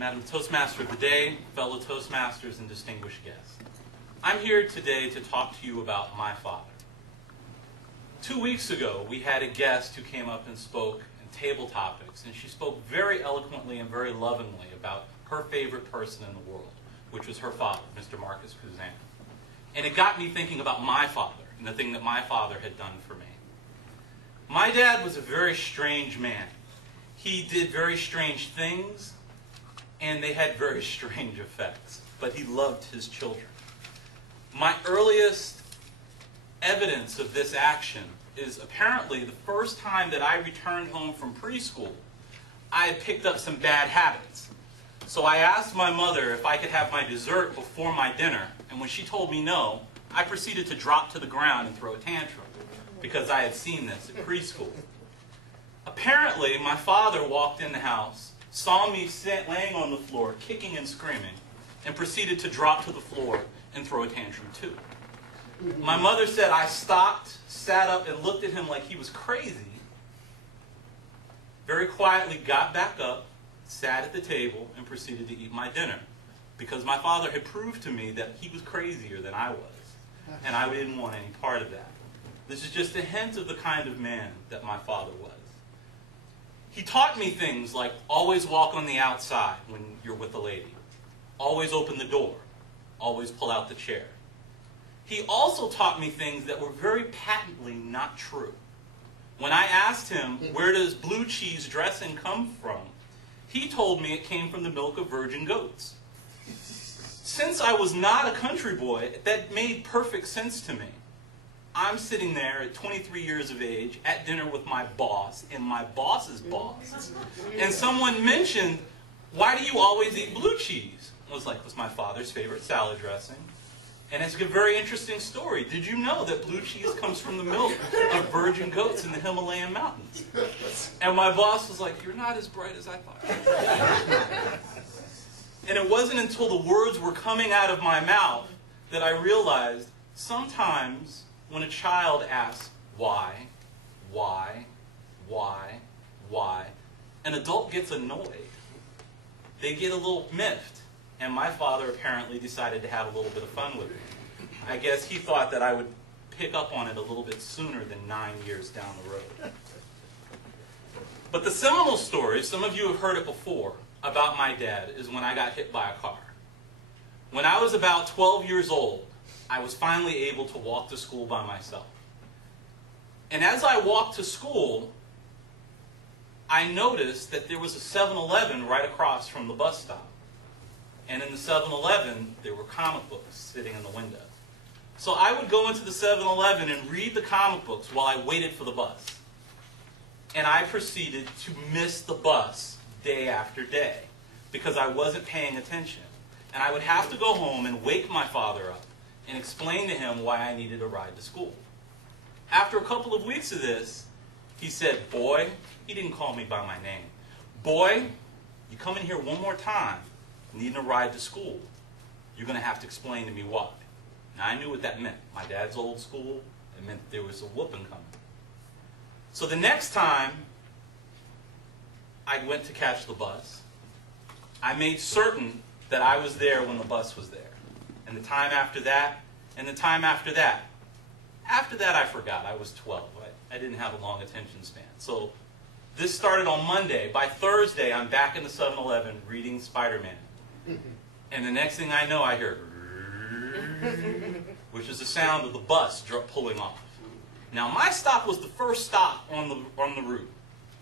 Madam Toastmaster of the Day, fellow Toastmasters, and distinguished guests. I'm here today to talk to you about my father. 2 weeks ago, we had a guest who came up and spoke in table topics, and she spoke very eloquently and very lovingly about her favorite person in the world, which was her father, Mr. Marcus Kuzan. And it got me thinking about my father and the thing that my father had done for me. My dad was a very strange man. He did very strange things, and they had very strange effects, but he loved his children. My earliest evidence of this action is apparently the first time that I returned home from preschool, I had picked up some bad habits. So I asked my mother if I could have my dessert before my dinner, and when she told me no, I proceeded to drop to the ground and throw a tantrum, because I had seen this at preschool. Apparently, my father walked in the house, saw me laying on the floor, kicking and screaming, and proceeded to drop to the floor and throw a tantrum too. My mother said I stopped, sat up, and looked at him like he was crazy, very quietly got back up, sat at the table, and proceeded to eat my dinner, because my father had proved to me that he was crazier than I was, and I didn't want any part of that. This is just a hint of the kind of man that my father was. He taught me things like always walk on the outside when you're with a lady, always open the door, always pull out the chair. He also taught me things that were very patently not true. When I asked him, where does blue cheese dressing come from, he told me it came from the milk of virgin goats. Since I was not a country boy, that made perfect sense to me. I'm sitting there at 23 years of age at dinner with my boss and my boss's boss. And someone mentioned, why do you always eat blue cheese? I was like, it was my father's favorite salad dressing. And it's a very interesting story. Did you know that blue cheese comes from the milk of virgin goats in the Himalayan mountains? And my boss was like, you're not as bright as I thought. And it wasn't until the words were coming out of my mouth that I realized sometimes when a child asks, why, an adult gets annoyed. They get a little miffed. And my father apparently decided to have a little bit of fun with it. I guess he thought that I would pick up on it a little bit sooner than 9 years down the road. But the seminal story, some of you have heard it before, about my dad is when I got hit by a car. When I was about 12 years old, I was finally able to walk to school by myself. And as I walked to school, I noticed that there was a 7-Eleven right across from the bus stop. And in the 7-Eleven, there were comic books sitting in the window. So I would go into the 7-Eleven and read the comic books while I waited for the bus. And I proceeded to miss the bus day after day because I wasn't paying attention. And I would have to go home and wake my father up and explain to him why I needed a ride to school. After a couple of weeks of this, he said, boy, he didn't call me by my name. Boy, you come in here one more time needing a ride to school, you're going to have to explain to me why. Now, I knew what that meant. My dad's old school, it meant there was a whooping coming. So the next time I went to catch the bus, I made certain that I was there when the bus was there. And the time after that, and the time after that. After that, I forgot. I was 12. I didn't have a long attention span. So this started on Monday. By Thursday, I'm back in the 7-Eleven reading Spider-Man. And the next thing I know, I hear, which is the sound of the bus pulling off. Now, my stop was the first stop on the route.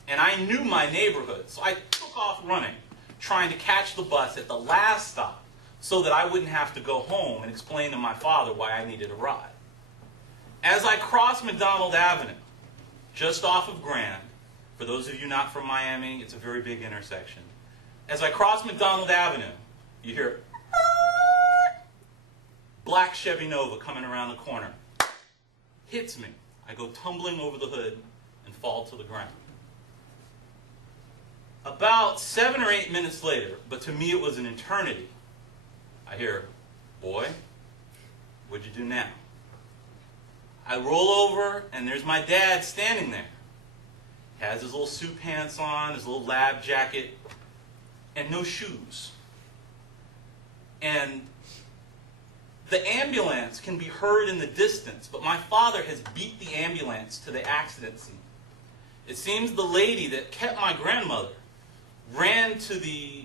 And I knew my neighborhood. So I took off running, trying to catch the bus at the last stop so that I wouldn't have to go home and explain to my father why I needed a ride. As I crossed McDonald Avenue, just off of Grand, for those of you not from Miami, it's a very big intersection. As I crossed McDonald Avenue, you hear black Chevy Nova coming around the corner. Hits me. I go tumbling over the hood and fall to the ground. About 7 or 8 minutes later, but to me it was an eternity, I hear, boy, what'd you do now? I roll over, and there's my dad standing there. He has his little suit pants on, his little lab jacket, and no shoes. And the ambulance can be heard in the distance, but my father has beat the ambulance to the accident scene. It seems the lady that kept my grandmother ran to the,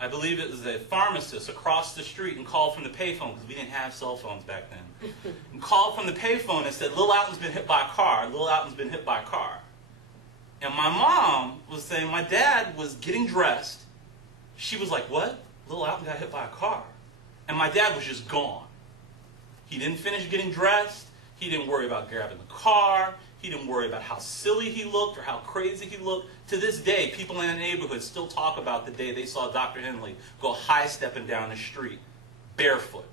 I believe it was a pharmacist across the street and called from the payphone, because we didn't have cell phones back then, and called from the payphone and said, "Little Alton's been hit by a car. Little Alton's been hit by a car." And my mom was saying my dad was getting dressed. She was like, "What? Little Alton got hit by a car?" And my dad was just gone. He didn't finish getting dressed. He didn't worry about grabbing the car. He didn't worry about how silly he looked or how crazy he looked. To this day, people in the neighborhood still talk about the day they saw Dr. Henley go high-stepping down the street, barefoot,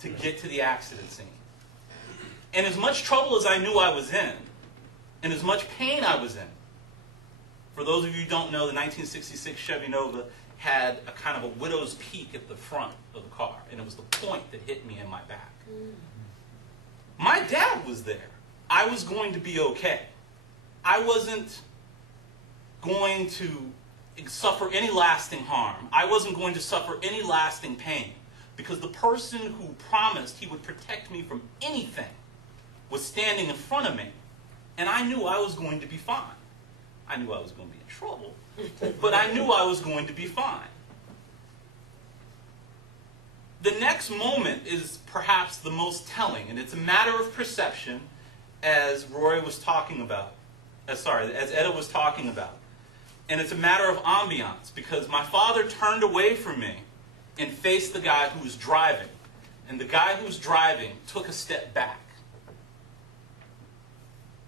to get to the accident scene. And as much trouble as I knew I was in, and as much pain I was in, for those of you who don't know, the 1966 Chevy Nova had a kind of a widow's peak at the front of the car, and it was the point that hit me in my back. My dad was there. I was going to be okay. I wasn't going to suffer any lasting harm. I wasn't going to suffer any lasting pain, because the person who promised he would protect me from anything was standing in front of me, and I knew I was going to be fine. I knew I was going to be in trouble, but I knew I was going to be fine. The next moment is perhaps the most telling, and it's a matter of perception, as Roy was talking about, as Etta was talking about. And it's a matter of ambiance, because my father turned away from me and faced the guy who was driving. And the guy who was driving took a step back.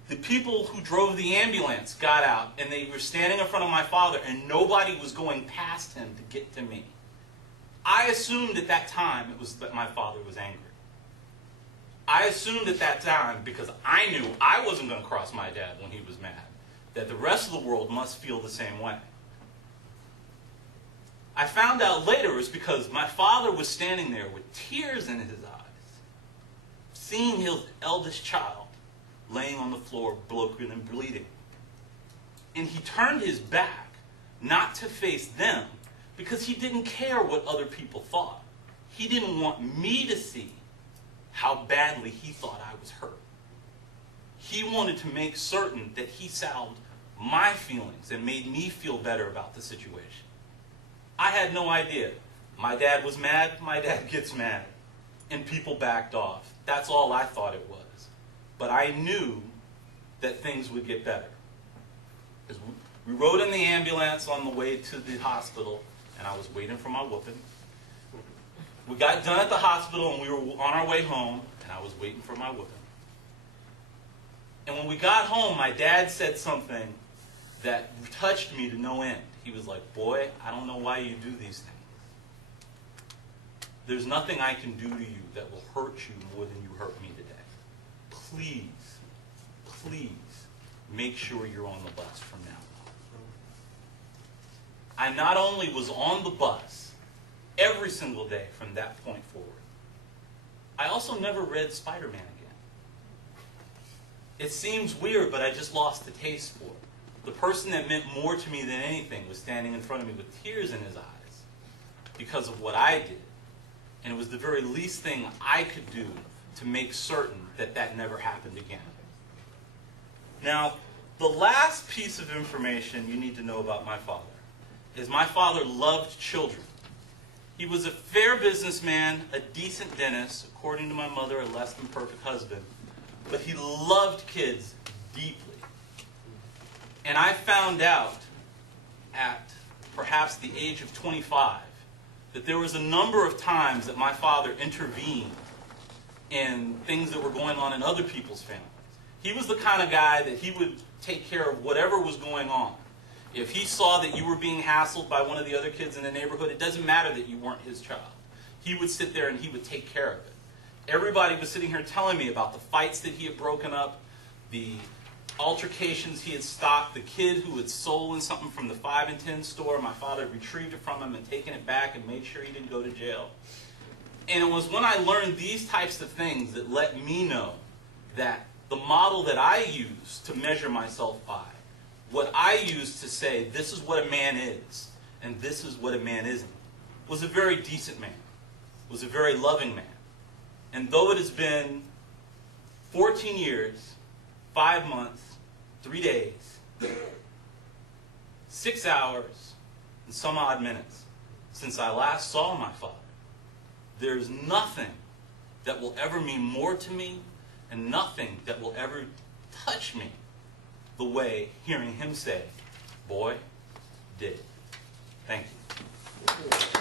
The people who drove the ambulance got out, and they were standing in front of my father, and nobody was going past him to get to me. I assumed at that time it was that my father was angry. I assumed at that time, because I knew I wasn't going to cross my dad when he was mad, that the rest of the world must feel the same way. I found out later it was because my father was standing there with tears in his eyes, seeing his eldest child laying on the floor, broken and bleeding. And he turned his back, not to face them, because he didn't care what other people thought. He didn't want me to see how badly he thought I was hurt. He wanted to make certain that he salved my feelings and made me feel better about the situation. I had no idea. My dad was mad, my dad gets mad. And people backed off. That's all I thought it was. But I knew that things would get better. Because we rode in the ambulance on the way to the hospital, and I was waiting for my whooping. We got done at the hospital, and we were on our way home, and I was waiting for my whooping. And when we got home, my dad said something that touched me to no end. He was like, "Boy, I don't know why you do these things. There's nothing I can do to you that will hurt you more than you hurt me today. Please, please make sure you're on the bus from now on." I not only was on the bus every single day from that point forward, I also never read Spider-Man again. It seems weird, but I just lost the taste for it. The person that meant more to me than anything was standing in front of me with tears in his eyes because of what I did. And it was the very least thing I could do to make certain that that never happened again. Now, the last piece of information you need to know about my father is my father loved children. He was a fair businessman, a decent dentist, according to my mother, a less than perfect husband, but he loved kids deeply. And I found out at perhaps the age of 25 that there was a number of times that my father intervened in things that were going on in other people's families. He was the kind of guy that he would take care of whatever was going on. If he saw that you were being hassled by one of the other kids in the neighborhood, it doesn't matter that you weren't his child. He would sit there and he would take care of it. Everybody was sitting here telling me about the fights that he had broken up, the altercations he had stopped, the kid who had stolen something from the 5 and 10 store. My father retrieved it from him and taken it back and made sure he didn't go to jail. And it was when I learned these types of things that let me know that the model that I use to measure myself by, what I use to say this is what a man is, and this is what a man isn't, was a very decent man, was a very loving man. And though it has been 14 years, 5 months, 3 days, 6 hours, and some odd minutes since I last saw my father, there's nothing that will ever mean more to me and nothing that will ever touch me the way hearing him say, "Boy, did." Thank you.